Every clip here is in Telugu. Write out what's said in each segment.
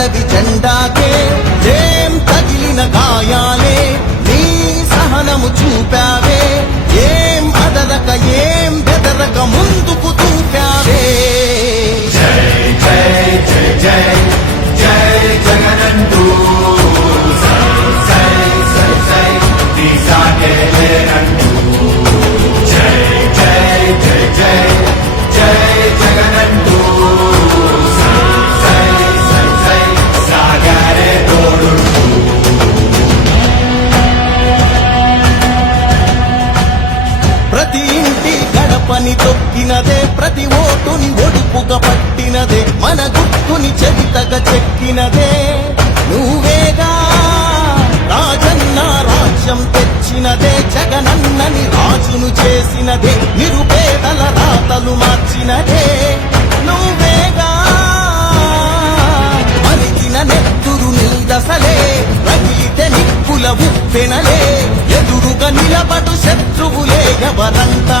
అండవి జెండా గడపని తొక్కినదే ప్రతి ఓటుని ఒడుపుగా పట్టినదే మన గుర్తుని చరితగా చెక్కినదే. నువ్వేగా రాజన్న రాజ్యం తెచ్చినదే జగనన్నని రాజును చేసినదే నిరుపేదల రాతలు మార్చినదే. నువ్వేగా మరిగిన నెత్తురు నిల్దసలే రగిలితే నిప్పుల ఉప్పెనలే ఎదురుగా నిలబడు శత్రువులే ఎవరంతా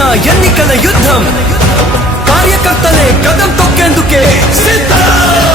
సాగుతున్న ఎన్నికల యుద్ధం. కార్యకర్తలే కదం తొక్కేందుకే సిద్ధం.